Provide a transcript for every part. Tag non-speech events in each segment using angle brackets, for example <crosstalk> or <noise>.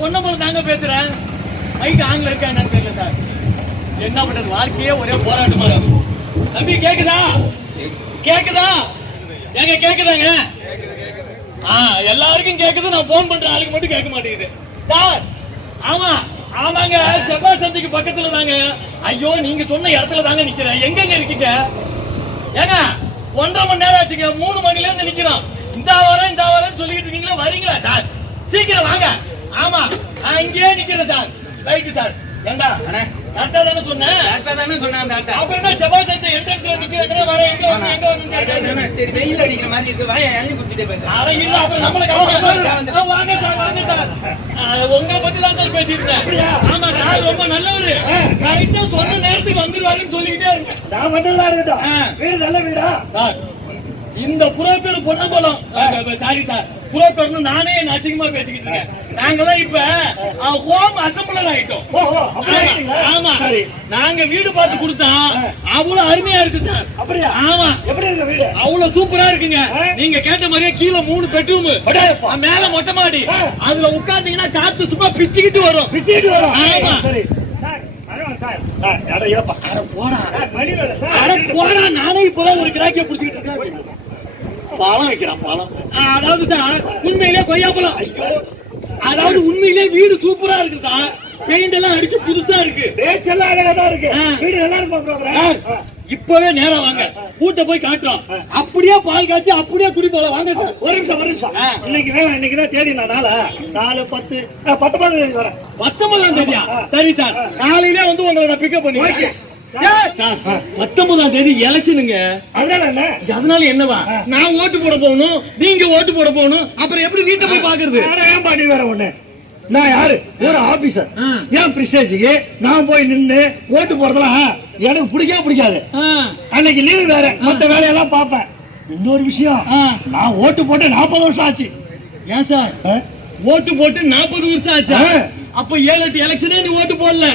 நான் போல தாங்க பேசுறேன். மைக்கு ஆங்கில இருக்கா என்னன்னு தெரியல சார். என்ன பண்றது? வாழ்க்கையே ஒரே போராட்டமா இருக்கும் தம்பி கேக்குதா? கேக்குதா? ஏங்க கேக்குதாங்க? ஆ எல்லாருக்கும் கேக்குது. நான் போன் பண்ற ஆளுக்கு மட்டும் கேட்க மாட்டேங்குது. சார் ஆமா ஆமாங்க. செவ்வாய் சந்தைக்கு பக்கத்துல தாங்க. ஐயோ நீங்க சொன்ன இடத்துல தாங்க நிக்கிறேன். எங்கெங்க இருக்கீங்க? ஏங்க ஒன்றரை மணி நேரம் ஆச்சுங்க. மூணு மணில இருந்து நிக்கிறோம். இந்த வாரம் இந்த வாரம் சொல்லிட்டு இருக்கீங்களா வரீங்களா? சார் சீக்கிரம் வாங்க. ஆமா நான் இங்கேயே நிக்கிறேன் சார். Right sir. ஏண்டா? கரெக்டா தானே சொன்னேன் கரெக்டா தானே சொன்னான். அப்புறம் என்ன செவ்வாய் சந்தை என்ட்ரன்ஸ்ல நிக்கிறேன் வர எங்க வந்து எங்க வந்து அதான் சொன்னேன். சரி. வெயில் அடிக்கிற மாதிரி இருக்கு. வாயை அள்ளி குடிச்சிட்டே பேசுறேன் அட இல்ல, அப்புறம் நம்மள கவனிக்காம ஆ, வாங்க சார், வாங்க சார். உங்களை பத்தி தான் சார் பேசிட்டு இருக்கேன். ஆமா சார், ரொம்ப நல்லவரு. கரெக்டா சொன்ன நேரத்துக்கு வந்துருவாருன்னு சொல்லிக்கிட்டே இருங்க. நான் மட்டும்தான் இருக்கட்டும். வீடு நல்ல வீடா? சார், இந்த புரோக்கர் பொன்னம்பலம். Sorry sir. புரோக்கர்னு நானே அசிங்கமா பேசிக்கிட்டு இருக்கேன். நாங்கெல்லாம் இப்ப ஹோம் அசம்பிளர் ஆயிட்டோம்? ஆமா. சரி. நாங்க வீடு பார்த்து கொடுத்தா அவ்வளவு அருமையா இருக்கு சார். அப்படியா? ஆமா. எப்படி இருக்கு வீடு? அவ்வளவு சூப்பரா இருக்குங்க. நீங்க கேட்ட மாதிரியே கீழே மூணு பெட்ரூம். மேல மொட்டை மாடி. அதுல உட்கார்ந்தீங்கன்னா காத்து சும்மா பிச்சுக்கிட்டு வரும். பிச்சுக்கிட்டு வரும். ஆமா. சரி நானே இப்பதான் ஒரு கிராக்கிய புடிச்சுக்கிட்டு இருக்கேன். பழம் வைக்கிறான் பழம் அதாவது சார் உண்மையிலே கொய்யாப்பழம். ஐயோ. அதாவது உண்மையிலே வீடு சூப்பரா இருக்கு சார் பெயிண்ட் எல்லாம் அடிச்சு புதுசா இருக்கு. பேச்செல்லாம் அழகா தான் இருக்கு. வீடு நல்லா இருக்கும் ப்ரோக்ராம் இப்பவே நேரா வாங்க. கூட்ட போய் காட்டுறோம். அப்படியே பால் காய்ச்சி அப்படியே குடி போல. வாங்க சார் ஒரு நிமிஷம் ஒரு நிமிஷம். இன்னைக்கு வேணும் இன்னைக்கு தான் தேதி நான் நாளா? நாலு பத்து. பத்தொன்பதாம் தேதி வரேன். பத்தொன்பதாம் தேதியா. சரி சார் காலையிலே வந்து உங்களை நான் பிக்கப் பண்ணி பத்தொன்பதாம் தேதி எலெக்ஷனுங்க. அதனால என்ன அதனால என்னவா. நான் ஓட்டு போட போகணும் நீங்க ஓட்டு போட போகணும் அப்புறம் எப்படி வீட்டை போய் பாக்குறது ஏன் பாட்டி வேற ஒண்ணு? நான் யாரு? ஒரு ஆபீசர். ஆ. ஏன் பிரஸ்டேஜுக்கு? நான் போய் நின்னு ஓட்டு போறதெல்லாம் எனக்கு பிடிக்கவே பிடிக்காது. அன்னைக்கு லீவு வேற. மத்த வேலையெல்லாம் பார்ப்பேன். இன்னொரு விஷயம் ஆ. நான் ஓட்டு போட்டு நாற்பது வருஷம் ஆச்சு. ஏன் சார்? ஓட்டு போட்டு நாற்பது வருஷம் ஆச்சா. அப்ப ஏழு எட்டு எலெக்ஷனே நீ ஓட்டு போடல.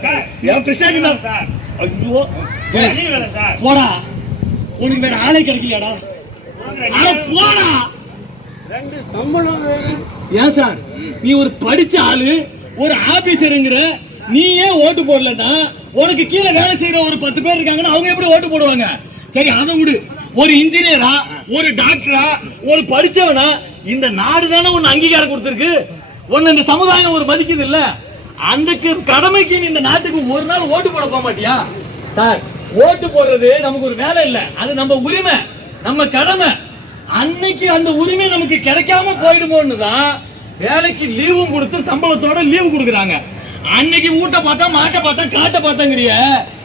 <laughs> ஏன் பிரஸ்டேஜ் ஐயோ போடா. உனக்கு வேற ஆளே கிடைக்கலையாடா. அட போடா. ஏன் சார்? நீ ஒரு படிச்ச ஆளு ஒரு ஆபீசருங்கிற நீ ஏன் ஓட்டு போடலன்னா உனக்கு கீழே வேலை செய்யற ஒரு பத்து பேர் இருக்காங்கன்னா அவங்க எப்படி ஓட்டு போடுவாங்க? சரி அதை விடு. ஒரு இன்ஜினியரா ஒரு டாக்டரா ஒரு படிச்சவனா இந்த நாடு தானே உன்னை அங்கீகாரம் கொடுத்திருக்கு. உன்னை இந்த சமுதாயம் ஒரு மதிக்குது இல்ல? அந்த கடமைக்கு நீ இந்த நாட்டுக்கு ஒரு நாள் ஓட்டு போட போக மாட்டியா? சார் ஓட்டு போடுறது நமக்கு ஒரு வேலை இல்ல. அது நம்ம உரிமை நம்ம கடமை. அன்னைக்கு அந்த உரிமை நமக்கு கிடைக்காம போயிடுமோன்னு தான் வேலைக்கு லீவும் கொடுத்து சம்பளத்தோட லீவு கொடுக்குறாங்க. அன்னைக்கு ஊட்ட பார்த்தா மாட்டை பார்த்தா காட்டை பார்த்தாங்கிறிய.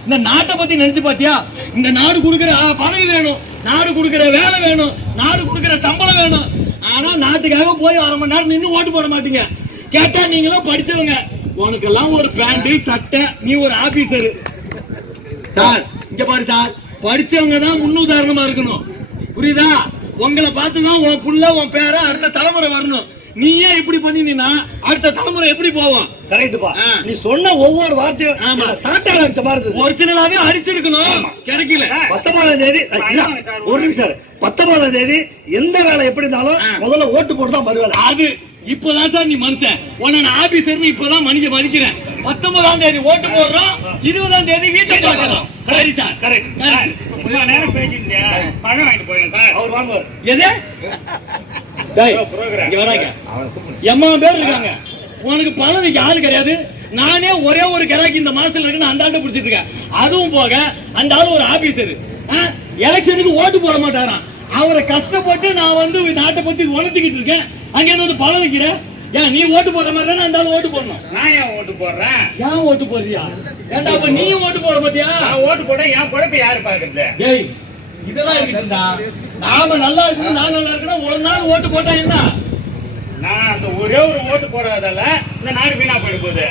இந்த நாட்டை பத்தி நினைச்சு பாத்தியா இந்த நாடு கொடுக்குற பதவி வேணும். நாடு கொடுக்குற வேலை வேணும். நாடு கொடுக்குற சம்பளம் வேணும். ஆனா நாட்டுக்காக போய் அரை மணி நேரம் நின்று ஓட்டு போட மாட்டீங்க. கேட்டா நீங்களும் படிச்சவங்க. உனக்கெல்லாம் ஒரு பேண்ட் சட்டை நீ ஒரு ஆபீசரு சார் இங்க பாரு சார். படிச்சவங்க தான் முன்னுதாரணமா இருக்கணும். புரியுதா? உங்களை பார்த்து தான் உன் புள்ள உன் பேர அடுத்த தலைமுறை வரணும். நீ ஏன் இப்படி பண்ணினா அடுத்த தலைமுறை எப்படி போவோம்? கரெக்ட்பா. நீ சொன்ன ஒவ்வொரு வார்த்தையும் ஆமா. சாட்டால அடிச்ச மாதிரி ஒரிஜினலாவே அடிச்சிருக்கணும். கிடைக்கல. பத்தொன்பதாம் தேதி ஒரு நிமிஷம். பத்தொன்பதாம் தேதி எந்த வேலை எப்படி இருந்தாலும். முதல்ல ஓட்டு போட்டு தான் வருவேன் அது இப்பதான் சார் நீ மனுஷன் உன்னை நான் ஆபீசர்னு இப்பதான் மனித மதிக்கிறேன். பத்தொன்பதாம் தேதி ஓட்டு போடுறோம். இருபதாம் தேதி வீட்டை பார்க்கறோம் சரி சார். கரெக்ட் நேரம் பேசிட்டு பழம் வாங்கிட்டு போயிருங்க சார். அவர் வாங்குவார். எது? டேய், இங்க வராங்க. எம்மா பேர் இருக்காங்க. உனக்கு பணம் வைக்க ஆள் கிடையாது. நானே ஒரே ஒரு கிராக்கி இந்த மாசத்துல இருக்குன்னு அந்த ஆண்டு பிடிச்சிட்டு இருக்கேன். அதுவும் போக அந்த ஆளு ஒரு ஆபீசர் எலெக்ஷனுக்கு ஓட்டு போட மாட்டாராம். அவரை கஷ்டப்பட்டு நான் வந்து நாட்டை பத்தி உணர்த்திக்கிட்டு இருக்கேன். அங்க இருந்து வந்து பணம் வைக்கிற? ஏன் நீ ஓட்டு போடுற மாதிரி தானே அந்த ஓட்டு போடணும். நான் ஏன் ஓட்டு போடுறேன்? ஏன் ஓட்டு போடுறியா? ஏன்டா அப்ப நீயும் ஓட்டு போட மாட்டியா நான் ஓட்டு போட என் குழப்ப யாரு பாக்குறது ஏய் இதெல்லாம் இருக்குடா நாம நல்லா இருக்கணும் நான் நல்லா இருக்கணும் ஒரு நாள் ஓட்டு போட்டா என்ன? நான் அந்த ஒரே ஒரு ஓட்டு போடாதால இந்த நாடு வீணா போயிட்டு போகுது.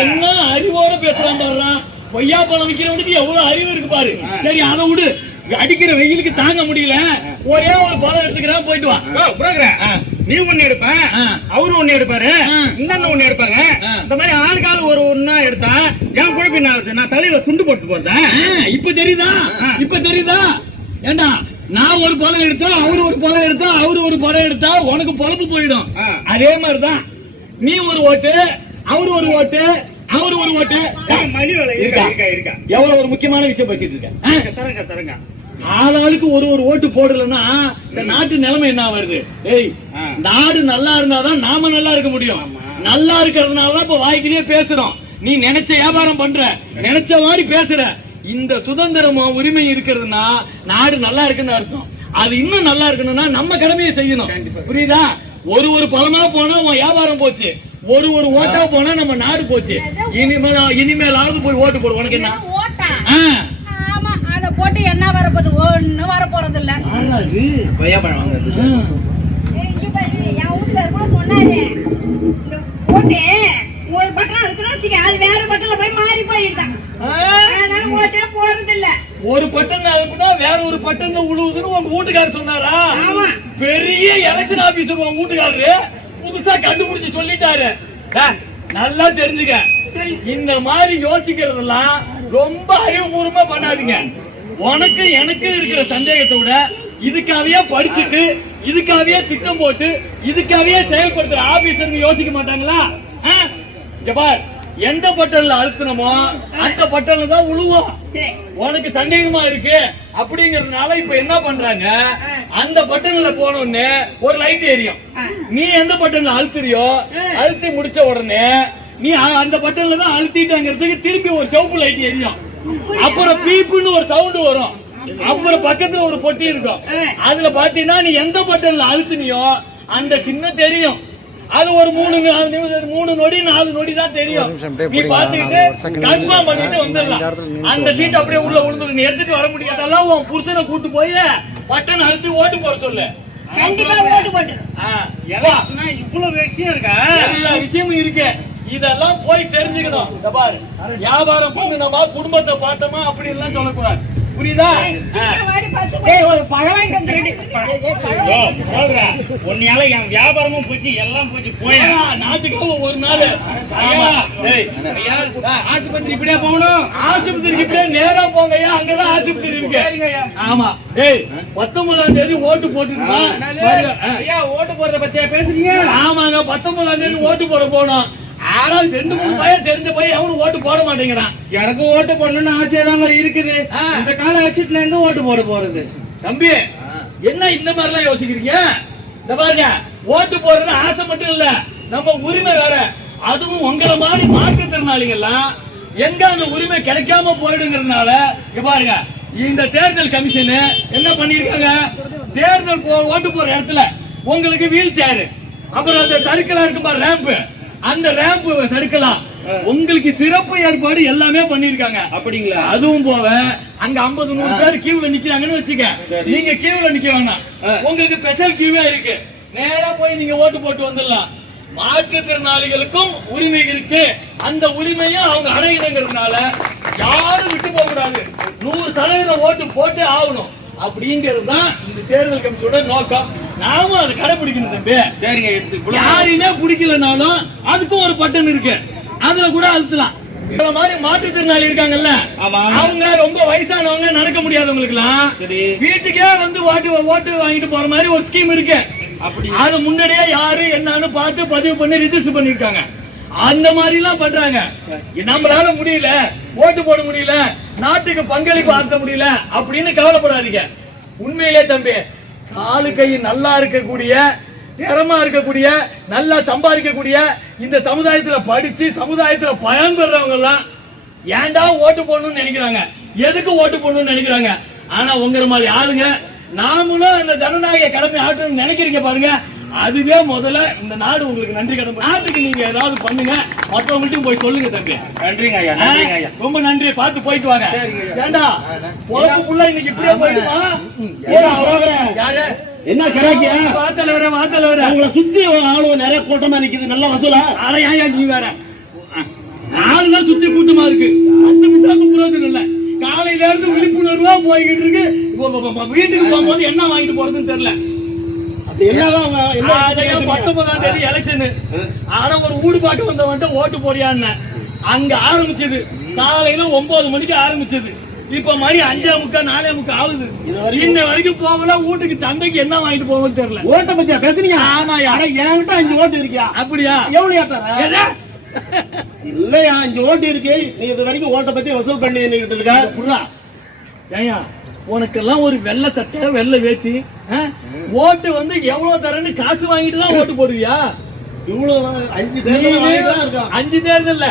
என்ன அறிவோட பாருடா. கொய்யா பழம் விக்கிறவனுக்கு எவ்வளவு அறிவு இருக்கு பாரு. சரி அதை விடு. அடிக்கிற வெயிலுக்கு தாங்க முடியல. ஒரே ஒரு பழம் எடுத்துக்கிறேன் போயிட்டு வா. நீ ஒண்ணு எடுப்ப. அவரு ஒண்ணு எடுப்பாரு. அண்ணன் ஒண்ணு எடுப்பாங்க. இந்த மாதிரி ஆளுக்கு ஆளு ஒரு ஒண்ணா எடுத்தா என் ஆகுது? நான் தலையில துண்டு போட்டு போறேன். இப்ப தெரியுதா. இப்ப தெரியுதா? ஏண்டா நான் ஒரு பழம் எடுத்தா அவரு ஒரு பழம் எடுத்தா அவரு ஒரு பழம் எடுத்தா உனக்கு பொழப்பு போயிடும். அதே மாதிரிதான். நீ ஒரு ஓட்டு அவரு ஒரு ஓட்டு அவரு ஒரு ஓட்டு. மணி இருக்கா இருக்கா. எவ்வளவு ஒரு முக்கியமான விஷயம் பேசிட்டு இருக்க? தரங்க தரங்க. ஆளாளுக்கு ஒரு ஒரு ஓட்டு போடலன்னா இந்த நாட்டு நிலைமை என்ன வருது? ஏய். நாடு நல்லா இருந்தாதான் நாம நல்லா இருக்க முடியும். நல்லா இருக்கிறதுனால தான் இப்ப வாய்க்கிலேயே பேசுறோம். நீ நினைச்ச வியாபாரம் பண்ற நினைச்ச மாதிரி பேசுற. இந்த சுதந்திரமும் உரிமை இருக்கிறதுனா நாடு நல்லா இருக்குன்னு அர்த்தம். அது இன்னும் நல்லா இருக்கணும்னா நம்ம கடமையை செய்யணும். புரியுதா? ஒரு ஒரு பழமா போனா உன் வியாபாரம் போச்சு. ஒரு ஒரு ஓட்டா போனா நம்ம நாடு போச்சு. இனிமேல் இனிமேலாவது போய் ஓட்டு போடு. உனக்கு என்ன? போட்டு என்ன வரப்போகுது ஒண்ணு வரப்போறது இல்ல. ஆனாது ஏய், இங்க பாரு, என் வீட்டுக்காரர் கூட சொன்னாரு. இந்த ஒரு பட்டன் அழுத்தணும் வச்சுக்க அது வேற பட்டன்ல போய் மாறி போயிடுதான். அதனால ஓட்டே போறது இல்ல. ஒரு பட்டன் அனுப்புனா வேற ஒரு பட்டன் உழுவுதுன்னு உங்க வீட்டுக்காரர் சொன்னாரா? ஆமா. பெரிய எலெக்ஷன் ஆபீசர் உங்க வீட்டுக்காரரு? புதுசா கண்டுபிடிச்சு சொல்லிட்டாரு. நல்லா தெரிஞ்சுக்க. இந்த மாதிரி யோசிக்கிறதெல்லாம் ரொம்ப அறிவுபூர்வமா பண்ணாதீங்க. உனக்கு எனக்கு இருக்கிற சந்தேகத்தை விட இதுக்காகவே படிச்சுட்டு இதுக்காகவே திட்டம் போட்டு இதுக்காகவே செயல்படுத்துற ஆபீசர் யோசிக்க மாட்டாங்களா? ஆ? இங்க பார் எந்த பட்டன்ல அழுத்தணுமோ அந்த பட்டன்ல தான் உழுவோம். உனக்கு சந்தேகமா இருக்கு? அப்படிங்கறதுனால இப்ப என்ன பண்றாங்க? அந்த பட்டன்ல போனோடனே ஒரு லைட் எரியும். நீ எந்த பட்டன்ல அழுத்துறியோ அழுத்தி முடிச்ச உடனே நீ அந்த பட்டன்ல தான் அழுத்திட்டாங்கிறதுக்கு திரும்பி ஒரு சிவப்பு லைட் எரியும். அப்புறம் பீப்புன்னு ஒரு சவுண்ட் வரும். அப்புறம் பக்கத்துல ஒரு பொட்டி இருக்கும். அதுல பாத்தீங்கன்னா நீ எந்த பட்டன்ல அழுத்தினியோ அந்த சின்ன தெரியும். அது ஒரு மூணு நாலு நிமிஷம், மூணு நொடி நாலு நொடி தான் தெரியும். நீ பாத்துக்கிட்டு கன்ஃபார்ம் பண்ணிட்டு வந்துடலாம். அந்த சீட் அப்படியே உள்ள விழுந்துடும் நீ எடுத்துட்டு வர முடியாது. அதெல்லாம் உன் புருஷனை கூட்டு போய் பட்டன் அழுத்தி ஓட்டு போட சொல்லு. கண்டிப்பா ஓட்டு போட்டு இவ்வளவு விஷயம் இருக்கா? எல்லா விஷயமும் இருக்கு. இதெல்லாம் போய் தெரிஞ்சுக்கணும். பாரு. வியாபாரம் பண்ணுனோமா குடும்பத்தை பார்த்தோமா அப்படி எல்லாம் சொல்லக்கூடாது. புரியுதா? ஏய். உன்னையால என் வியாபாரமும் போச்சு எல்லாம் போச்சு போயா. நாட்டுக்கு ஒரு நாள். ஆமா. டேய் ஐயா, ஆஸ்பத்திரி இப்படியா போகணும்? ஆஸ்பத்திரிக்கு இப்படியே நேரா போங்க அங்கதான் ஆஸ்பத்திரி இருக்கு. ஆமா. டேய் பத்தொன்பதாம் தேதி ஓட்டு போட்டுருந்தா ஐயா ஓட்டு போறத பத்தியா பேசுறீங்க? ஆமாங்க பத்தொன்பதாம் தேதி ஓட்டு போட போனோம். ஆனால் ரெண்டு மூணு பையன் தெரிஞ்ச பையன் எவனும் ஓட்டு போட மாட்டேங்கிறான். எனக்கு ஓட்டு போடணும்னு ஆசைதாங்க இருக்குது. இந்த கால வச்சுட்டுல எங்க ஓட்டு போட போறது. தம்பி என்ன இந்த மாதிரி எல்லாம் யோசிக்கிறீங்க? இந்த பாருங்க ஓட்டு போடுறது ஆசை மட்டும் இல்ல நம்ம உரிமை வேற. அதுவும் உங்களை மாதிரி மாற்றுத்திறனாளிகள்லாம் எங்க அந்த உரிமை கிடைக்காம போயிடுங்கிறதுனால பாருங்க இந்த தேர்தல் கமிஷன் என்ன பண்ணிருக்காங்க தேர்தல் ஓட்டு போற இடத்துல உங்களுக்கு வீல் சேர் அப்புறம் அந்த சறுக்கலா இருக்கு பாரு ரேம்ப் அந்த ரேம்ப் சறுக்கலாம். உங்களுக்கு சிறப்பு ஏற்பாடு எல்லாமே பண்ணிருக்காங்க அப்படிங்களா? அதுவும் போக அங்க 50 நூறு பேர் கியூல நிக்கிறாங்கன்னு வச்சுக்க. நீங்க கியூல நிக்க வேணாம். உங்களுக்கு ஸ்பெஷல் கியூவே இருக்கு. நேரா போய் நீங்க ஓட்டு போட்டு வந்துடலாம். மாற்றுத்திறனாளிகளுக்கும் உரிமை இருக்கு. அந்த உரிமையும் அவங்க அடையிறங்கிறதுனால யாரும் விட்டு போக கூடாது. நூறு சதவீதம் ஓட்டு போட்டே ஆகணும். அப்படிங்கிறது தான் இந்த தேர்தல் கமிஷனோட நோக்கம். நாமும் அதை கடைபிடிக்கணும் தம்பி. சரிங்க யாரையுமே பிடிக்கலனாலும் அதுக்கும் ஒரு பட்டன் இருக்கு. அதுல கூட அழுத்தலாம். இந்த மாதிரி மாற்றுத்திறனாளி இருக்காங்கல்ல. அவங்க ரொம்ப வயசானவங்க நடக்க முடியாதவங்களுக்குலாம் சரி. வீட்டுக்கே வந்து ஓட்டு ஓட்டு வாங்கிட்டு போற மாதிரி ஒரு ஸ்கீம் இருக்கு. அப்படி. அது முன்னாடியே யாரு என்னன்னு பார்த்து பதிவு பண்ணி ரிஜிஸ்டர் பண்ணிருக்காங்க அந்த மாதிரி எல்லாம் பண்றாங்க நம்மளால முடியல ஓட்டு போட முடியல நாட்டுக்கு பங்களிப்பு ஆற்ற முடியல அப்படின்னு கவலைப்படாதீங்க. உண்மையிலே தம்பி காலு கை நல்லா இருக்கக்கூடிய திறமா இருக்கக்கூடிய நல்லா சம்பாதிக்கக்கூடிய இந்த சமுதாயத்தில் படிச்சு சமுதாயத்தில் பயன்பெறவங்க எல்லாம் ஏன்டா ஓட்டு போடணும்னு நினைக்கிறாங்க? எதுக்கு ஓட்டு போடணும்னு நினைக்கிறாங்க? ஆனா உங்களை மாதிரி ஆளுங்க நாமளும் அந்த ஜனநாயக கடமை ஆற்றணும்னு நினைக்கிறீங்க பாருங்க. அதுவே முதல்ல இந்த நாடு உங்களுக்கு நன்றி கடமை நாட்டுக்கு நீங்க ஏதாவது பண்ணுங்க. மத்தவங்கள்ட்டையும் போய் சொல்லுங்க தம்பி. நன்றிங்க ஐயா நன்றிங்க ஐயா. ரொம்ப நன்றி பார்த்து போயிட்டு வாங்க. ஏண்டா பொழப்பு புள்ள இன்னைக்கு இப்படியே போயிடுமா. யாரு? என்ன கிராக்கியா? வாத்தலைவர வாத்தலைவர. உங்களை சுத்தி ஆளுவ நிறைய கூட்டமா நிக்குது நல்ல வசூலா? அட ஏன்யா நீ வேற? நாலு நாள் சுத்தி கூட்டமா இருக்கு. பத்து நிமிஷம் புரோஜனம் இல்ல. காலையில இருந்து விழிப்புணர்வா போய்கிட்டு இருக்கு. வீட்டுக்கு போகும்போது என்ன வாங்கிட்டு போறதுன்னு தெரியல. பத்தொன்பதாம் தேதி எலெக்ஷன். ஆனா ஒரு வீடு பார்க்க வந்தவன்ட்ட ஓட்டு போடியான்னு. அங்க ஆரம்பிச்சது. காலையில ஒன்பது மணிக்கு ஆரம்பிச்சது. இப்ப மாதிரி அஞ்சே முக்கா நாலே முக்கா ஆகுது. இன்ன வரைக்கும் போகல வீட்டுக்கு சந்தைக்கு என்ன வாங்கிட்டு போவோம்னு தெரியல. ஓட்ட பத்தியா பேசுறீங்க. அட என்கிட்ட அஞ்சு ஓட்டு இருக்கியா? அப்படியா? எவ்வளவு? இல்லையா அஞ்சு ஓட்டு இருக்கு. நீ இது வரைக்கும் ஓட்ட பத்தி வசூல் பண்ணி நின்னுகிட்டு இருக்க. புர்ரா. ஏயா உனக்கெல்லாம் ஒரு வெள்ளை சட்டை வெள்ளை வேட்டி? ஓட்டு வந்து எவ்வளவு தரேன்னு காசு வாங்கிட்டு தான் ஓட்டு போடுவியா? அஞ்சு தேர்தல்.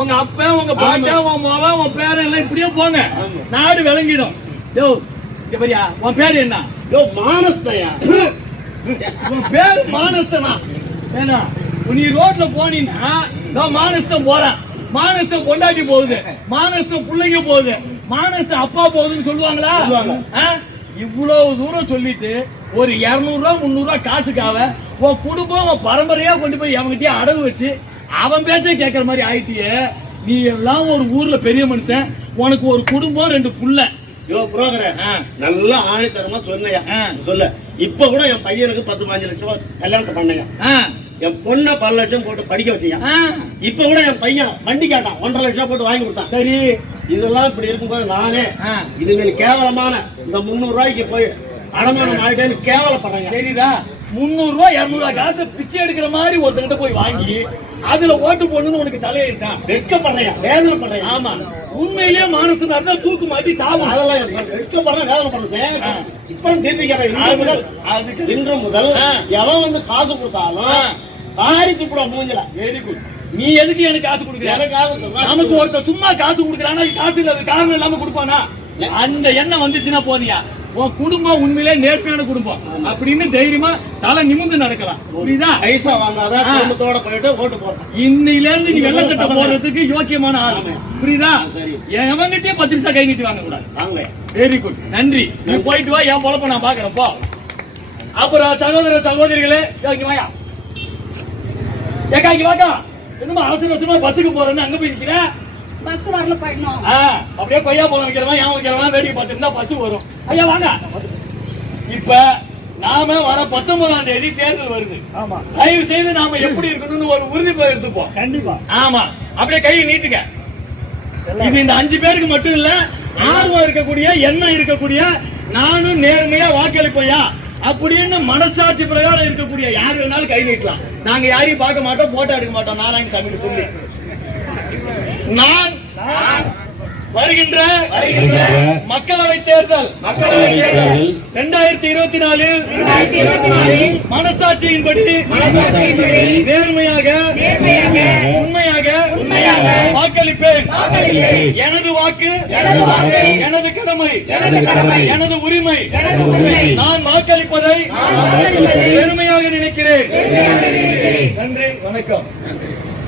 உங்க அப்பன் உங்க பாட்டன் உன் மகன் உன் பேரன் எல்லாம் இப்படியே போங்க. நாடு விளங்கிடும். யோ இங்க பாரியா உன் பேர் என்ன? யோ மானஸ்தையா? உன் பேர் மானஸ்தனா? ஏன்னா நீ ரோட்ல போனீங்கன்னா நான் மானஸ்தம் போறேன் மானஸ்தம் பொண்டாட்டி போகுது. மானஸ்தம் பிள்ளைங்க போகுது. மானஸ்தம் அப்பா போகுதுன்னு சொல்லுவாங்களா? இவ்வளவு தூரம் சொல்லிட்டு ஒரு இருநூறு ரூபா முந்நூறு ரூபா காசுக்காக உன் குடும்பம் உன் பரம்பரையா கொண்டு போய் அவன்கிட்டயே அடகு வச்சு அவன் பேச்சை கேட்கற மாதிரி ஆயிட்டியே. நீ எல்லாம் ஒரு ஊர்ல பெரிய மனுஷன். உனக்கு ஒரு குடும்பம் ரெண்டு புள்ள. யோ புரோகரே ஆ. நல்லா ஆணித்தரமா சொன்னையா. சொல்ல. இப்ப கூட என் பையனுக்கு பத்து பாஞ்சு லட்சம் ரூபாய் கல்யாணத்தை பண்ணேங்க. என் பொண்ணை பல லட்சம் போட்டு படிக்க வச்சீங்க இப்ப கூட என் பையன் வண்டி கேட்டான். ஒன்றரை லட்சம் போட்டு வாங்கி கொடுத்தான். சரி. இதெல்லாம் இப்படி இருக்கும்போது நானே ஆ. இதுங்க கேவலமான இந்த முந்நூறு ரூபாய்க்கு போய் அடமானம் ஆயிட்டேன்னு கேவலப்படுறேங்க. தெரியுதா? முந்நூறு ரூபாய் இருநூறு ரூபாய் காசு பிச்சை எடுக்கிற மாதிரி ஒருத்தங்கிட்ட போய் வாங்கி அதுல ஓட்டு போடணும்னு உனக்கு தலையெழுத்தான் வெட்கப்படுறேன் வேதனைப்படுறேன் ஆமா. உண்மையிலேயே மானசனா இருந்தா தூக்கு மாட்டி சாவும். அதெல்லாம் வெட்கப்படுறேன் வேதனைப்படுறேன் ஆ. இப்ப அது- முதல். அதுக்கு. இன்று முதல். எவன் வந்து காசு கொடுத்தாலும் ஆ. காரி துப்புட மூஞ்சல. வெரி குட் நீ எதுக்கு எனக்கு காசு கொடுக்குற? நமக்கு ஒருத்தர் சும்மா காசு கொடுக்குறானா காசு இல்லாத காரணம் இல்லாம கொடுப்பானா? அந்த எண்ணம் வந்துச்சுன்னா போதியா உன் குடும்பம் உண்மையிலே நேர்மையான குடும்பம். அப்படின்னு தைரியமா தலை நிமிந்து நடக்கலாம். புரியுதா. குடும்பத்தோட போயிட்டு ஓட்டு போடுறேன். இன்னையில இருந்து நீ நீ வெள்ள சொல்றது சட்டை சபதம். போடுறதுக்கு யோக்கியமான ஆள். புரியுதா? ஆ, சரி. எவங்கிட்டே பத்து நிமிஷம் கை நீட்டி வாங்க கூடாது. வாங்க. வெரி குட் நன்றி. நீ போயிட்டு வா என் பொழப்ப நான் பாக்குறேன் போ. அப்புறம் சகோதர சகோதரிகளே இதோ இங்க வாயா ஏக்கா இங்க வாக்கா. என்னமா அவசர அவசரமா பஸ்ஸுக்கு போறேன்னு அங்க போய் நிக்கிறேன்? பஸ் வரல போயிடணும். ஆ, அப்படியே கொய்யா பழம் வைக்கிறவன் ஏன் வைக்கிறவன் வேடிக்கை பார்த்துருந்தா பஸ் வரும். ஐயா வாங்க. இப்ப நாம வர பத்தொன்பதாம் தேதி தேர்தல் வருது. ஆமா. தயவு செய்து நாம எப்படி இருக்கணும்னு ஒரு உறுதிப்பாடு எடுத்துப்போம். கண்டிப்பா. ஆமா. அப்படியே கையை நீட்டுங்க. இது இந்த அஞ்சு பேருக்கு மட்டும் இல்ல ஆர்வம் இருக்கக்கூடிய எண்ணம் இருக்கக்கூடிய நானும் நேர்மையா வாக்களிப்பையா? அப்படின்னு மனசாட்சி பிரகாரம் இருக்கக்கூடிய யார் வேணாலும் கை நீட்டலாம். நாங்க யாரையும் பார்க்க மாட்டோம் போட்டோ எடுக்க மாட்டோம் நாராயண சாமி சொல்லி. நான் வருகின்ற மக்களவை தேர்தல் மக்களவை தேர்தல் இரண்டாயிரத்தி இருபத்தி நாலில் மனசாட்சியின்படி நேர்மையாக உண்மையாக உண்மையாக வாக்களிப்பேன். எனது வாக்கு எனது கடமை எனது கடமை எனது உரிமை எனது உரிமை நான் வாக்களிப்பதை பெருமையாக நினைக்கிறேன். நன்றி வணக்கம்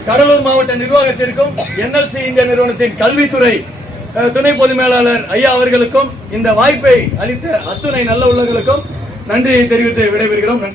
கடலூர் மாவட்ட நிர்வாகத்திற்கும் என்எல்சி இந்திய நிறுவனத்தின் கல்வித்துறை துணை பொது மேலாளர் ஐயா அவர்களுக்கும் இந்த வாய்ப்பை அளித்த அத்துணை நல்ல உள்ளங்களுக்கும் நன்றியை தெரிவித்து விடைபெறுகிறோம். நன்றி.